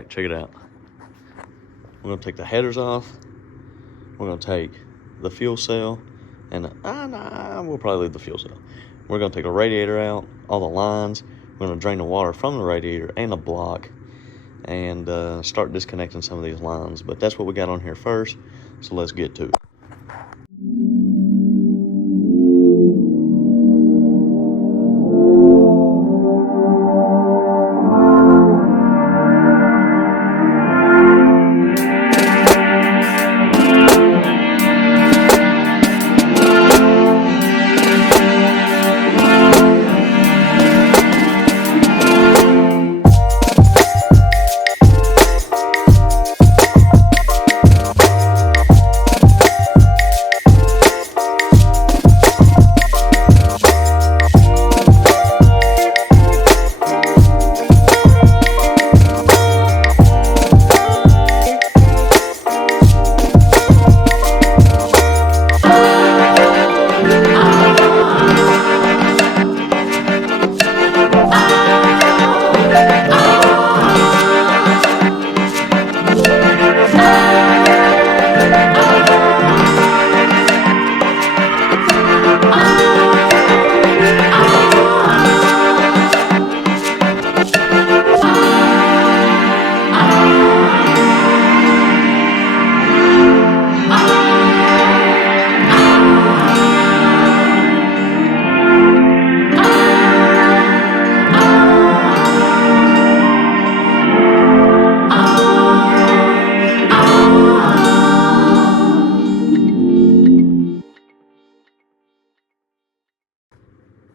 right, check it out. We're gonna take the headers off. We're gonna take the fuel cell, and we'll probably leave the fuel cell. We're gonna take the radiator out, all the lines. We're gonna drain the water from the radiator and the block, and start disconnecting some of these lines. But that's what we got on here first, so let's get to it.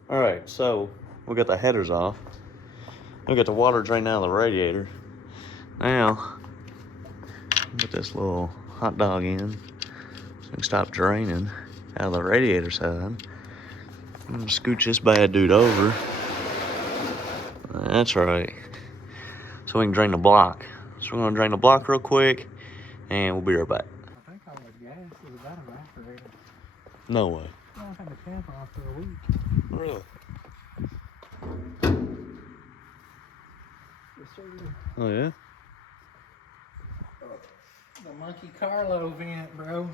All right, so we got the headers off. We got the water draining out of the radiator. Now, put this little hot dog in so we can stop draining out of the radiator side. I'm gonna scooch this bad dude over. That's right. So we can drain the block. So we're gonna drain the block real quick, and we'll be right back. I think all the gas is about evaporated. No way. I don't have a camper off for a week. Really? Yes, sir. Oh yeah? The Monkey Carlo vent, bro.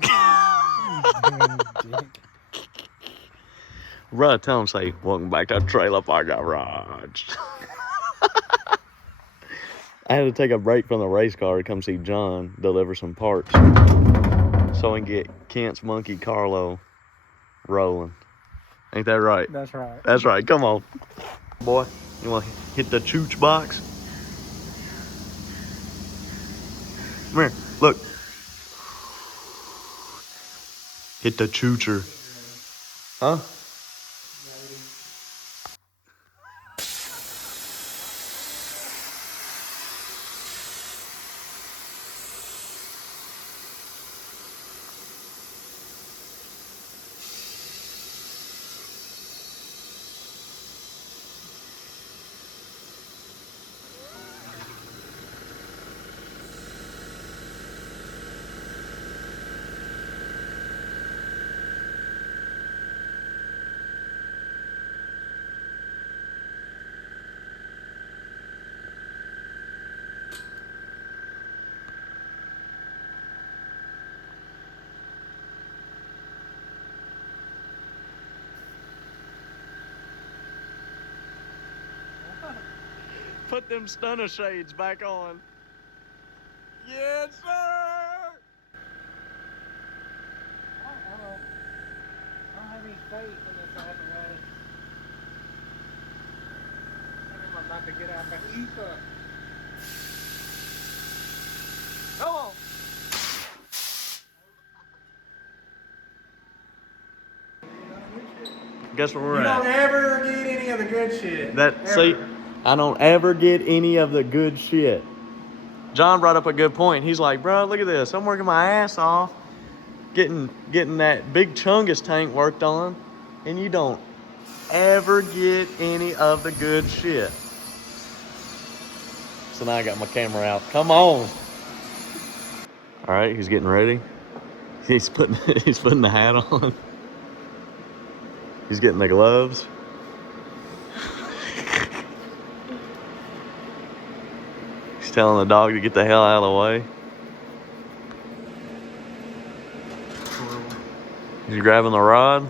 Right, tell him, say, welcome back to Trailer Park Garage. I had to take a break from the race car to come see John deliver some parts so we can get Kent's Monkey Carlo rolling. Ain't that right? That's right. That's right. Come on. Boy, you want to hit the chooch box? Come here. Look. Hit the choocher. Huh? Put them stunner shades back on. Yes, sir! I don't have any faith in this apparatus. I think I'm about to get out the ether. Come on! Guess where we're You don't at? ever get any of the good shit. See, I don't ever get any of the good shit. John brought up a good point. He's like, bro, look at this. I'm working my ass off, getting that big Chungus tank worked on, and you don't ever get any of the good shit. So now I got my camera out. Come on. All right, he's getting ready. He's putting the hat on. He's getting the gloves. He's telling the dog to get the hell out of the way. He's grabbing the rod.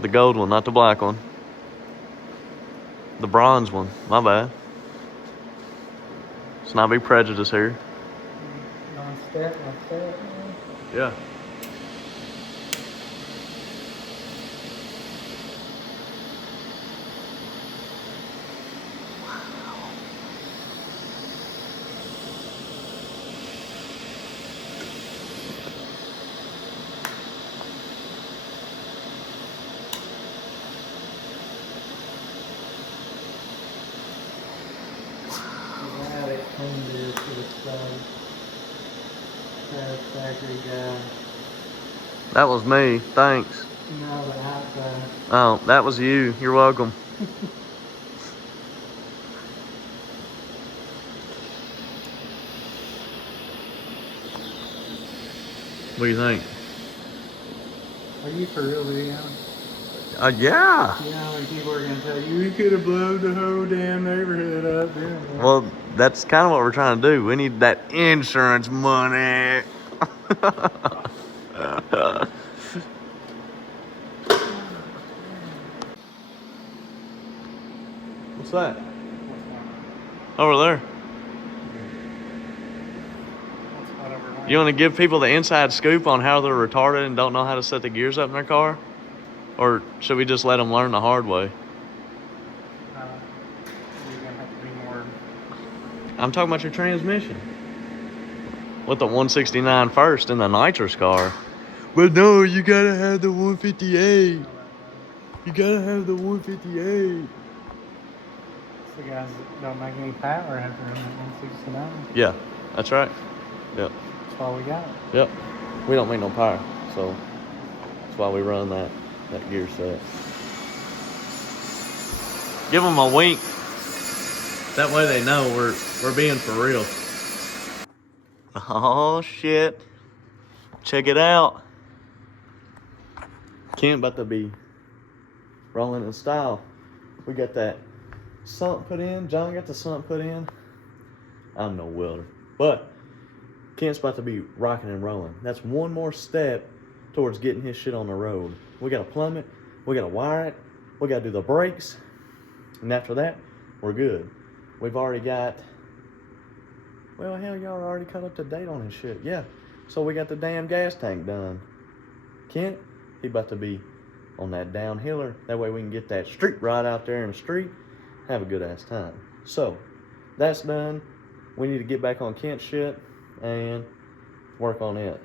The gold one, not the black one. The bronze one, my bad. Let's not be prejudiced here. Non-step, non-step. Yeah. Satisfactory guy. That was me, thanks. No, the outside. Oh, that was you. You're welcome. What do you think? Are you for real, Leon? Yeah. You know how many people are going to tell you, you could have blown the whole damn neighborhood up. Damn. Well, that's kind of what we're trying to do. We need that insurance money. What's that? Over there. You want to give people the inside scoop on how they're retarded and don't know how to set the gears up in their car? Or should we just let them learn the hard way? You're going to have to be more. I'm talking about your transmission. With the 169 first in the nitrous car. But no, you gotta have the 158. You gotta have the 158. The guys that don't make any power after 169. Yeah, that's right. Yep. That's all we got. Yep. We don't make no power, so that's why we run that gear set. Give them a wink. That way they know we're being for real. Oh shit! Check it out. Kent about to be rolling in style. We got that sump put in. John got the sump put in. I'm no welder, but Kent's about to be rocking and rolling. That's one more step towards getting his shit on the road. We gotta plumb it, we gotta wire it, we gotta do the brakes, and after that, we're good. We've already got, well, hell, y'all are already caught up to date on his shit. Yeah, so we got the damn gas tank done. Kent, he about to be on that downhiller. That way we can get that street ride out there in the street, have a good ass time. So, that's done. We need to get back on Kent's shit and work on it.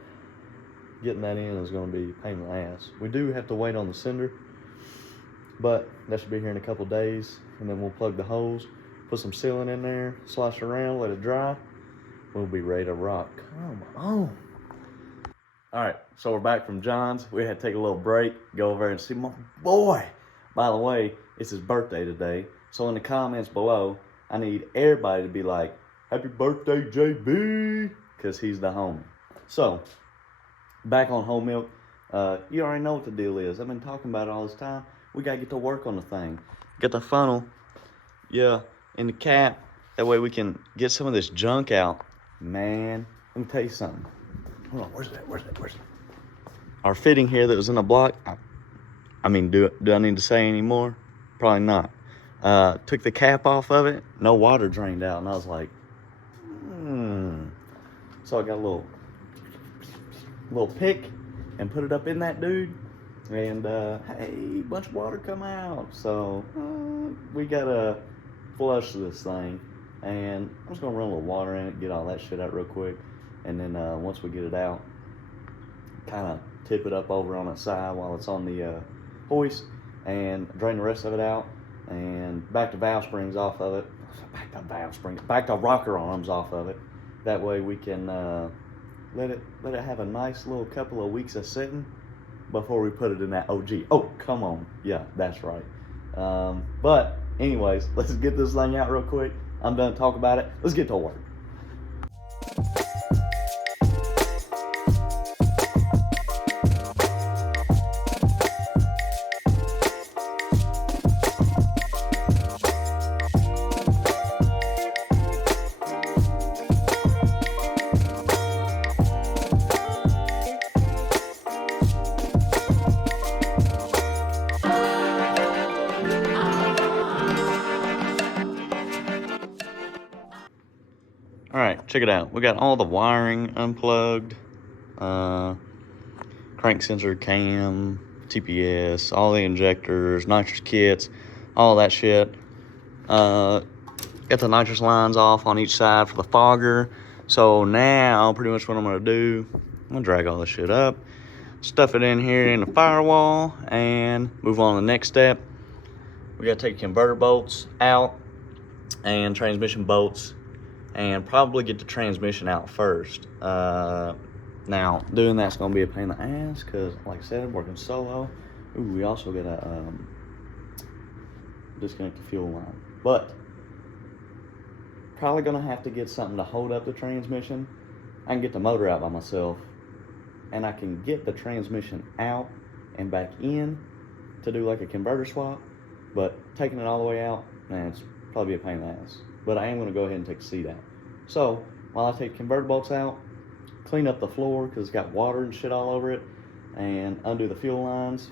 Getting that in is going to be a pain in the ass. We do have to wait on the cinder, but that should be here in a couple days, and then we'll plug the hose, put some sealant in there, slosh it around, let it dry. We'll be ready to rock. Come on. All right, so we're back from John's. We had to take a little break, go over and see my boy. By the way, it's his birthday today, so in the comments below, I need everybody to be like, happy birthday, JB, because he's the homie. So, back on whole milk. You already know what the deal is. I've been talking about it all this time. We got to get to work on the thing. Get the funnel, yeah, in the cap. That way we can get some of this junk out. Man, let me tell you something. Hold on, where's that? Our fitting here that was in the block, I mean, do I need to say any more? Probably not. Took the cap off of it, no water drained out, and I was like, So I got a little pick and put it up in that dude, and hey, bunch of water come out. So we gotta flush this thing, and I'm just gonna run a little water in it, get all that shit out real quick, and then once we get it out, kind of tip it up over on its side while it's on the hoist, and drain the rest of it out, and back the valve springs off of it, back the rocker arms off of it. That way we can let it have a nice little couple of weeks of sitting before we put it in that OG. Oh, come on. Yeah, that's right. But anyways, let's get this thing out real quick. I'm done talking about it. Let's get to work. All right, check it out. We got all the wiring unplugged. Crank sensor, cam, TPS, all the injectors, nitrous kits, all that shit. Got the nitrous lines off on each side for the fogger. So now, pretty much what I'm gonna do, I'm gonna drag all this shit up, stuff it in here in the firewall, and move on to the next step. We gotta take converter bolts out and transmission bolts, and probably get the transmission out first. Now, doing that's gonna be a pain in the ass, cause like I said, I'm working solo. Ooh, we also gotta disconnect the fuel line. But probably gonna have to get something to hold up the transmission. I can get the motor out by myself, and I can get the transmission out and back in to do like a converter swap, but taking it all the way out, man, it's probably a pain in the ass. But I am gonna go ahead and take the seat out. So while I take converter bolts out, clean up the floor because it's got water and shit all over it, and undo the fuel lines,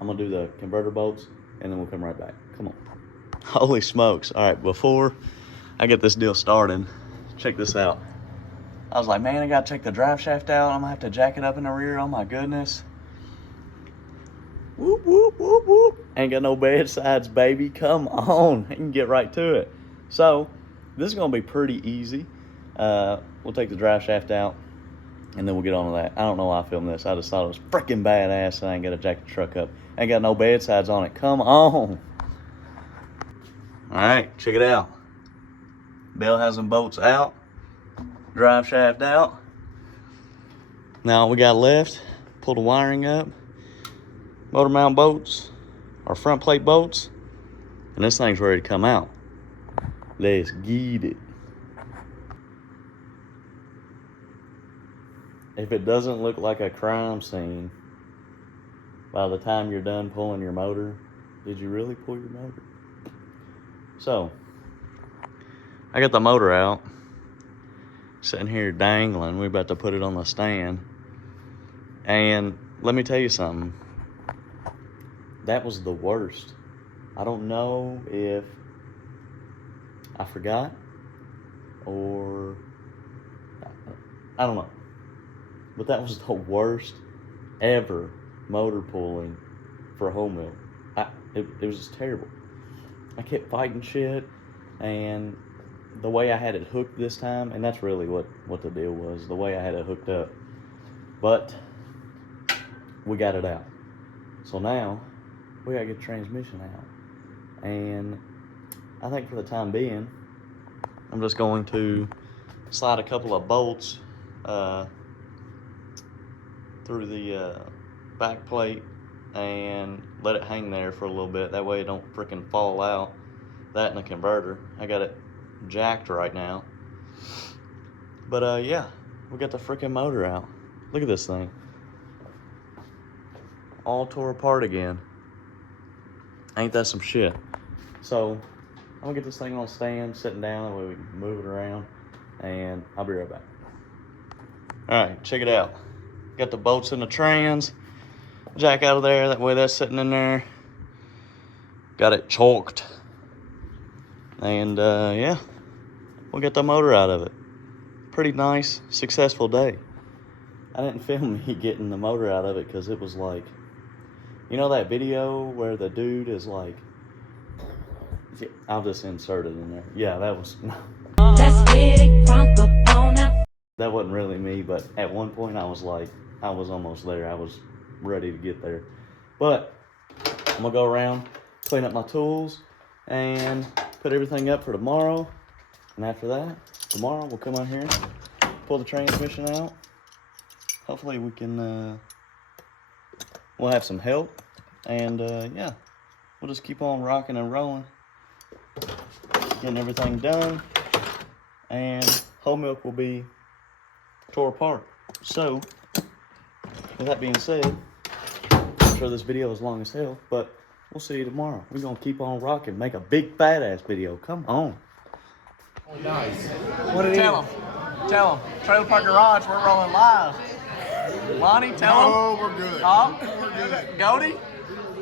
I'm gonna do the converter bolts, and then we'll come right back. Come on. Holy smokes. All right, before I get this deal started, check this out. I was like, man, I gotta take the drive shaft out. I'm gonna have to jack it up in the rear. Oh my goodness. Whoop, whoop, whoop, whoop. Ain't got no bed sides, baby. Come on. You can get right to it. So this is gonna be pretty easy. We'll take the drive shaft out, and then we'll get on to that. I don't know why I filmed this. I just thought it was freaking badass, and I ain't got to jack the truck up. Ain't got no bed sides on it. Come on. All right, check it out. Bell has them bolts out, drive shaft out. Now all we got left, pull the wiring up, motor mount bolts, our front plate bolts, and this thing's ready to come out. Let's get it. If it doesn't look like a crime scene by the time you're done pulling your motor, did you really pull your motor? So, I got the motor out, sitting here dangling. We're about to put it on the stand. And let me tell you something. That was the worst. I don't know if I forgot or I don't know. But that was the worst ever motor pulling for a whole mill. It was just terrible. I kept fighting shit, and the way I had it hooked this time, and that's really what the deal was, the way I had it hooked up. But we got it out. So now we gotta get the transmission out. And I think for the time being, I'm just going to slide a couple of bolts through the back plate and let it hang there for a little bit. That way it don't freaking fall out. That and the converter. I got it jacked right now. But yeah, we got the freaking motor out. Look at this thing. All tore apart again. Ain't that some shit? So I'm gonna get this thing on stand, sitting down, that way we can move it around, and I'll be right back. All right, check it out. Got the bolts in the trans, jack out of there, that way that's sitting in there. Got it chalked. And yeah, we'll get the motor out of it. Pretty nice, successful day. I didn't film me getting the motor out of it because it was like, you know that video where the dude is like, I'll just insert it in there. Yeah, that was, that wasn't really me, but at one point I was like, I was almost there. I was ready to get there. But I'm gonna go around, clean up my tools, and put everything up for tomorrow. And after that, tomorrow we'll come out here, pull the transmission out. Hopefully we can, we'll have some help. And yeah, we'll just keep on rocking and rolling, getting everything done. And whole milk will be tore apart. So, with that being said, I'm sure this video is long as hell, but we'll see you tomorrow. We're gonna keep on rocking, make a big fat ass video. Come on. Oh, nice. What did Tell him. Trailer Park Garage, we're rolling live. Lonnie, tell him. Oh, we're good. Tom, We're good. Goldie.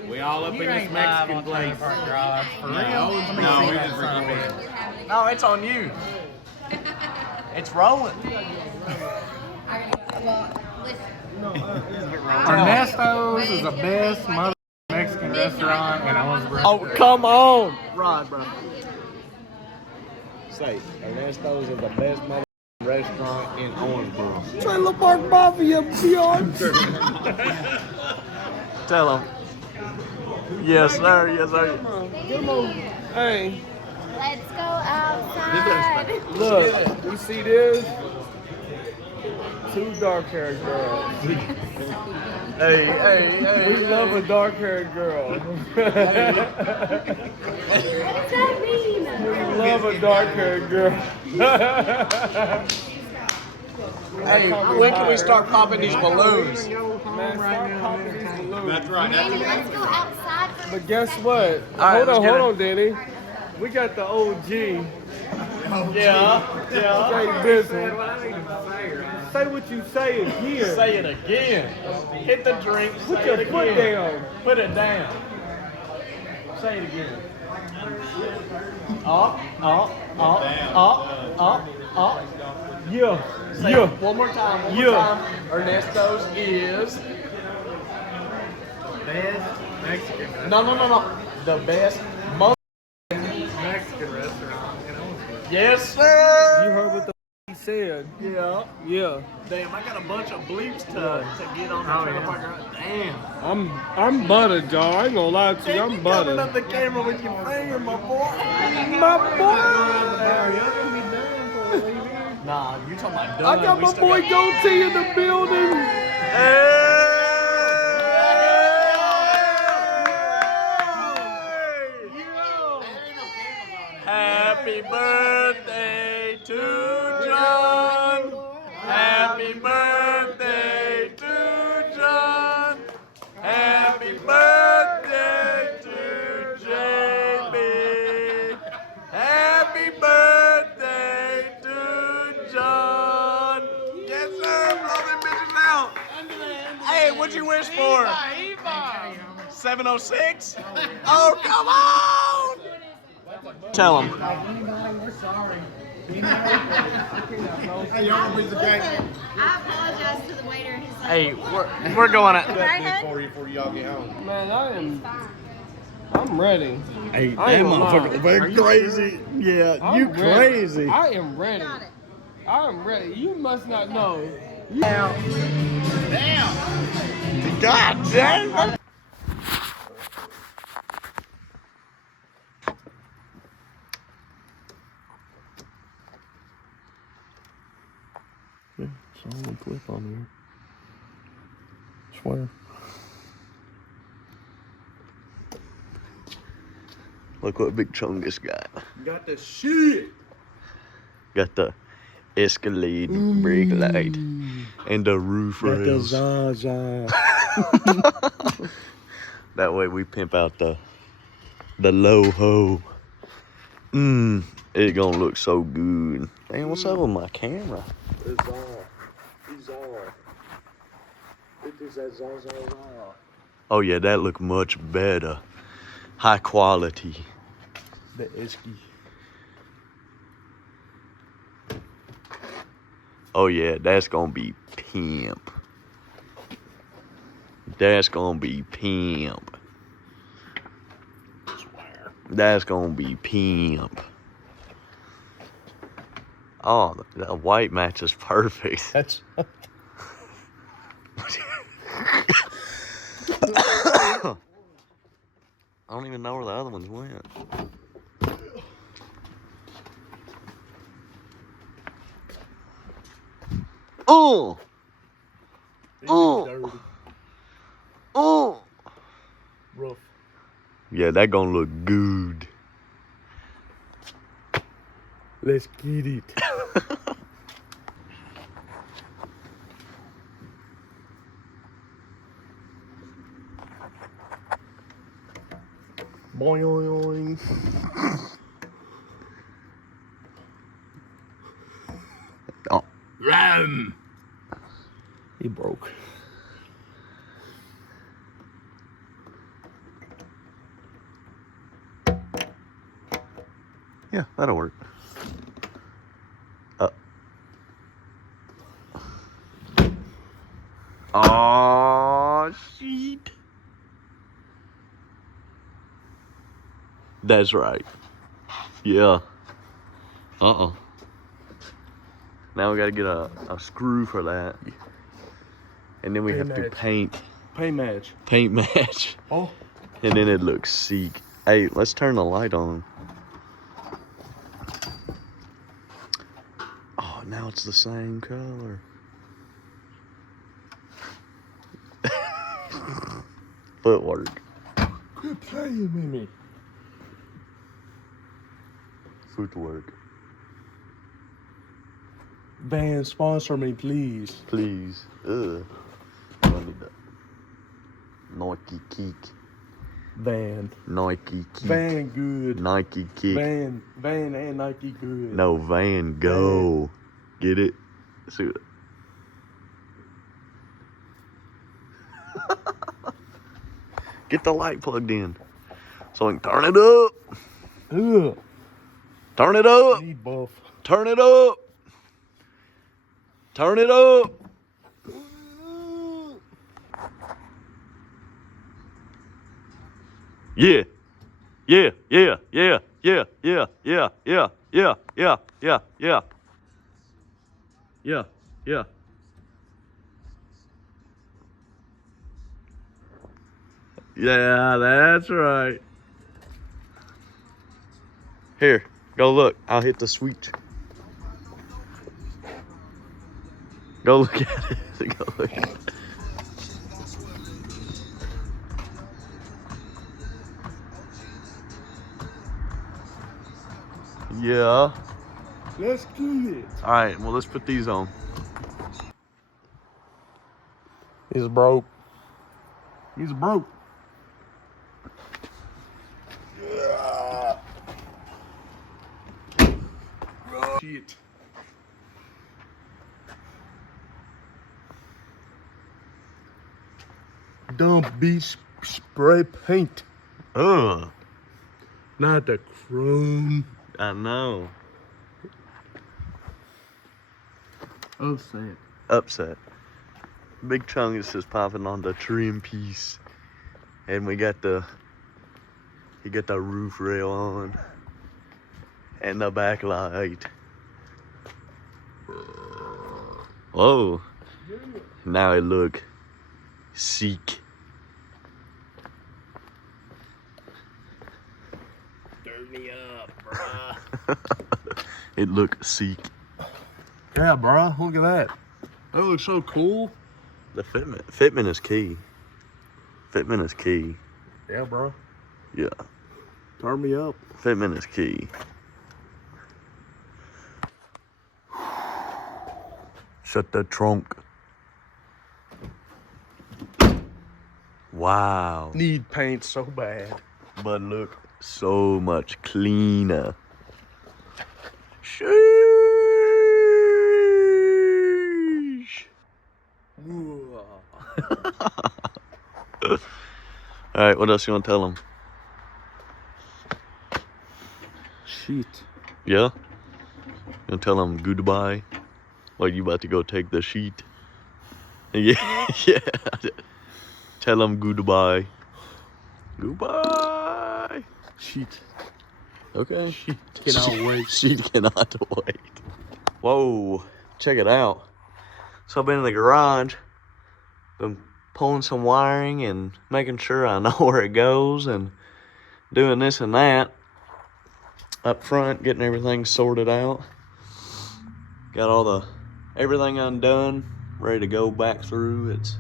We all up in this Mexican place. Garage, for real? No, we just recorded. No, it's on you. It's rolling. Ernesto's is the best mother Mexican restaurant in Owensboro. Oh, come on. Rod, bro. Say, Ernesto's is the best mother restaurant in Owensboro. Trailer Park Mafia, beyond. Tell him. Yes, sir. Yes, sir. Come on. Hey, Let's go outside. look. You see this? 2 dark-haired girls. Hey, hey, We love a dark-haired girl. What does that mean? We love a dark-haired girl. Hey, when can we start popping these balloons? Man, stop popping these balloons. That's right. Maybe let's go outside for But guess what? right, hold let's get on, Danny. We got the OG. Yeah. Say this one. Say what you say again. Say it again. Hit the drink. Put Say your it foot again. down. Put it down. Say it again. Up, up, up, up, up, up. Yeah. Say Yeah. it one more time. One Yeah. more time. Ernesto's is Best Mexican no. The best mother. Mexican restaurant in Owensboro. Yes, You sir. heard what the he said. Yeah. Yeah. Damn, I got a bunch of bleeps to get on the Oh, trailer yeah. park. Damn. I'm buttered, y'all. I ain't gonna lie to you. You I'm covering buttered. up the camera with your finger, my boy. My boy. Nah, you talking about done. I got We my still boy got- Goatee in the building. Happy birthday to John. Happy birthday to John. Happy birthday to JB. Happy birthday to John. Yes, sir. Blow them bitches out. Hey, what'd you wish for? 706? Oh, come on! Tell him. I apologize to the waiter and his Hey, we're going at. right, Before y'all get home. Man, I'm ready. Hey, I ain't gonna lie. very crazy. Yeah, I'm you ready. crazy. I am ready. I'm ready. You must not know. God damn. Yeah, solid clip on here. Swear. Look what Big Chungus got. Got the shit. Got the Escalade brake light and the roof rails. Zaza. That way we pimp out the low ho. It gonna look so good. Damn, what's up with my camera? It's all. He's all. It is that Zaza. Oh yeah, that look much better. High quality. The Esky. Oh yeah, that's gonna be pimp. That's gonna be pimp. That's gonna be pimp. Oh, the white match is perfect. That's. I don't even know where the other ones went. Oh! Oh! Oh! Rough. Yeah, that gonna look good. Let's get it. Boing. Oh, Ram. He broke. yeah, that'll work. Oh, shit. That's right. Yeah. Now we gotta get a screw for that. And then we have to paint. Paint match. Paint match. Oh. And then it looks sick. Hey, let's turn the light on. Oh, now it's the same color. Footwork. Quit playing with me. Footwork. Van, sponsor me, please. Please. Ugh. I need that. Nike Geek. Van. Nike Geek. Van good. Nike Kick. Van and Nike good. No, Van Go. Get it? See what? Get the light plugged in so I can turn it up. Ugh. Turn it up. Need buff. Turn it up. Turn it up. Yeah. Yeah, yeah, yeah, yeah, yeah, yeah, yeah, yeah, yeah, yeah, yeah. Yeah, yeah. Yeah, that's right. Here, go look. I'll hit the switch. Go look at it. Go look at it. Yeah. Let's do it. All right, well, let's put these on. It's broke. He's broke. Shit. Don't be spray paint. Ugh. Not the chrome. I know. Upset. Upset. Big Chungus is popping on the trim piece. And we got he got the roof rail on. And the backlight. Whoa. Now it look sick. Turn me up, bruh. It look sick. Yeah, bruh. Look at that. That looks so cool. The fitment is key. Fitment is key. Yeah, bro. Yeah. Turn me up. Fitment is key. Shut the trunk. Wow. Need paint so bad. But look so much cleaner. Sheesh. All right, what else you want to tell them? Shit. Yeah? You want to tell them goodbye? Like you about to go take the sheet? Yeah, yeah. Tell them goodbye. Goodbye. Shit. Okay. Shit. Cannot wait. She cannot wait. Whoa, check it out. So I've been in the garage, been pulling some wiring and making sure I know where it goes and doing this and that. Up front, getting everything sorted out. Got everything undone, ready to go back through. It's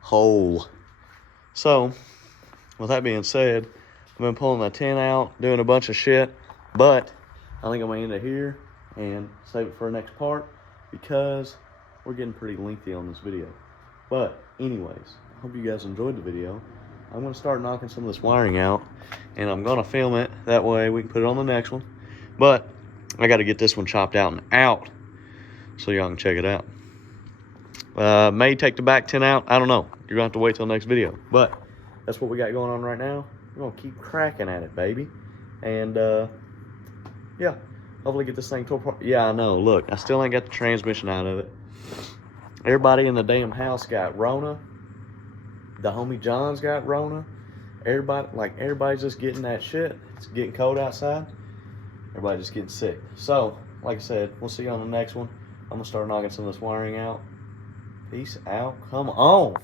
whole. So, with that being said, I've been pulling the tin out, doing a bunch of shit, but I think I'm gonna end it here and save it for the next part because we're getting pretty lengthy on this video. But anyways, I hope you guys enjoyed the video. I'm gonna start knocking some of this wiring out and I'm gonna film it. That way we can put it on the next one. But I gotta get this one chopped out and out so y'all can check it out. May take the back tin out. I don't know. You're gonna have to wait till the next video. But that's what we got going on right now. We're gonna keep cracking at it, baby. And yeah, hopefully get this thing to apart. Yeah, I know. Look, I still ain't got the transmission out of it. Everybody in the damn house got Rona. The homie John's got Rona. Everybody's just getting that shit. It's getting cold outside. Everybody's just getting sick. So, like I said, we'll see you on the next one. I'm gonna start knocking some of this wiring out. Peace out. Come on.